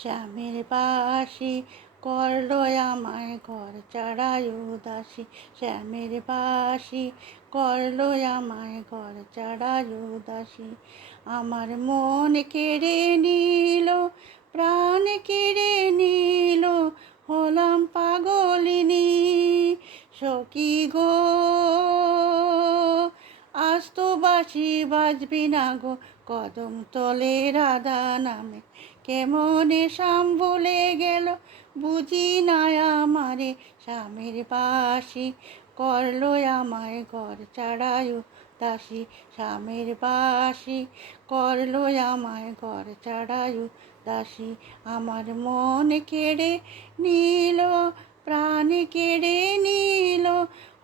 শ্যামের বাঁশি করলো আমায় ঘর ছাড়াই উদাসী। শ্যামের বাঁশি করলো আমায় ঘর ছাড়াই উদাসী। আমার মন কেড়ে নিল, প্রাণ কেড়ে নিল, হলাম পাগলিনী। সখী গো আজ তো বাঁশি বাজবি না গো, কদম তলে রাধা নামে কেমনে শাম ভুলে গেল, বুঝি না আমারে। স্বামীর বাঁশি করলো আমায় ঘর ছাড়াই উদাসী। স্বামীর বাঁশি করলো আমায় ঘর ছাড়াই উদাসী। আমার মন কেড়ে নিল, প্রাণ কেড়ে নিল,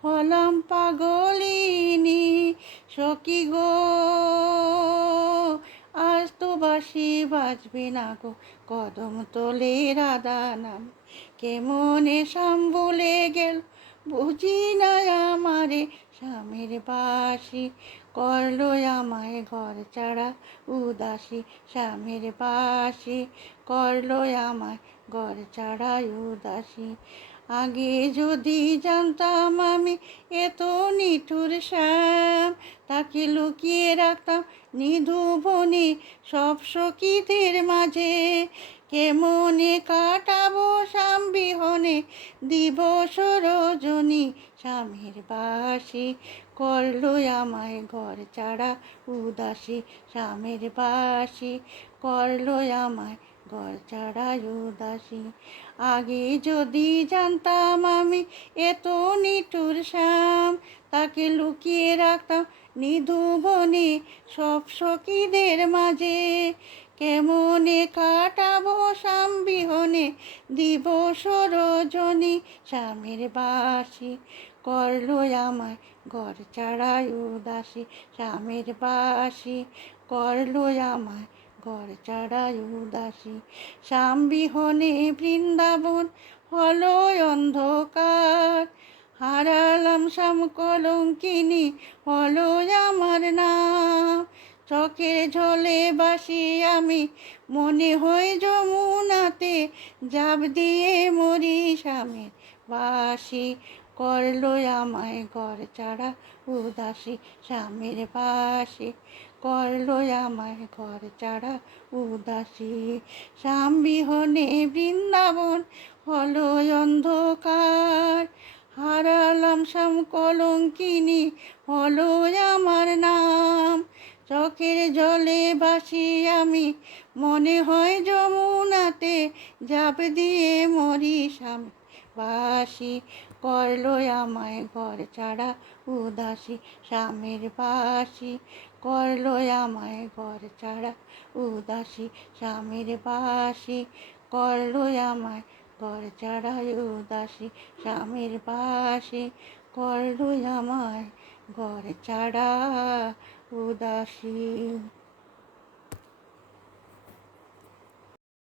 হলাম পাগলিনী। সখী গো আজ তো বাঁশি বাজবে না গো, কদম তলে রাধা নাম কেমনে শাম ভুলে গেল, বুঝি না আমারে। স্বামীর বাঁশি করলো আমায় ঘর ছাড়া উদাসী। স্বামীর বাঁশি করলো আমায় ঘর ছাড়া উদাসী। আগে যদি জানতাম আমি এত নিঠুর শ্যাম, তাকে লুকিয়ে রাখতাম নিধু বনে সব সখীদের মাঝে। কেমনে কাটাবো শ্যাম বিহনে দিবস রজনী। স্বামীর বাঁশি করলো আমায় ঘর ছাড়া উদাসী। স্বামীর বাঁশি করলো আমায় ঘর ছাড়া উদাসী। আগে যদি জানতাম আমি এত নিঠুর শ্যাম, তাকে লুকিয়ে রাখতাম নিধু বনে সব সখীদের মাঝে। কেমনে কাটাবো শ্যাম বিহনে দিবস রজনী। স্বামীর বাঁশি করলো আমায় ঘর ছাড়া উদাসী। স্বামীর বাঁশি করলো আমায় ঘর ছাড়া উদাসী। শ্যাম বিহনে বৃন্দাবন হলো অন্ধকার, হারালাম শ্যাম কলঙ্কিনী হলো আমার নাম। চোখের জলে বাসি আমি মনে হয় যমুনাতে, জাপ দিয়ে মরি। স্বামীর বাঁশি করলো আমায় ঘর ছাড়া উদাসী। স্বামীর বাঁশি করলো আমায় ঘর ছাড়া উদাসী। শ্যাম বিহনে বৃন্দাবন হলো অন্ধকার, হারালাম শ্যাম কলঙ্কিনী হলো আমার নাম। চোখের জলে বাসি আমি মনে হয় যমুনাতে, জাপ দিয়ে মরি। স্বামী বাঁশি করলো আমায় ঘর ছাড়া উদাসী। স্বামীর বাঁশি করলো আমায় ঘর ছাড়া উদাসী। স্বামীর বাঁশি করলো আমায় ঘর ছাড়া উদাসী। স্বামীর বাঁশি করলো আমায় ঘর ছাড়া উদাসী।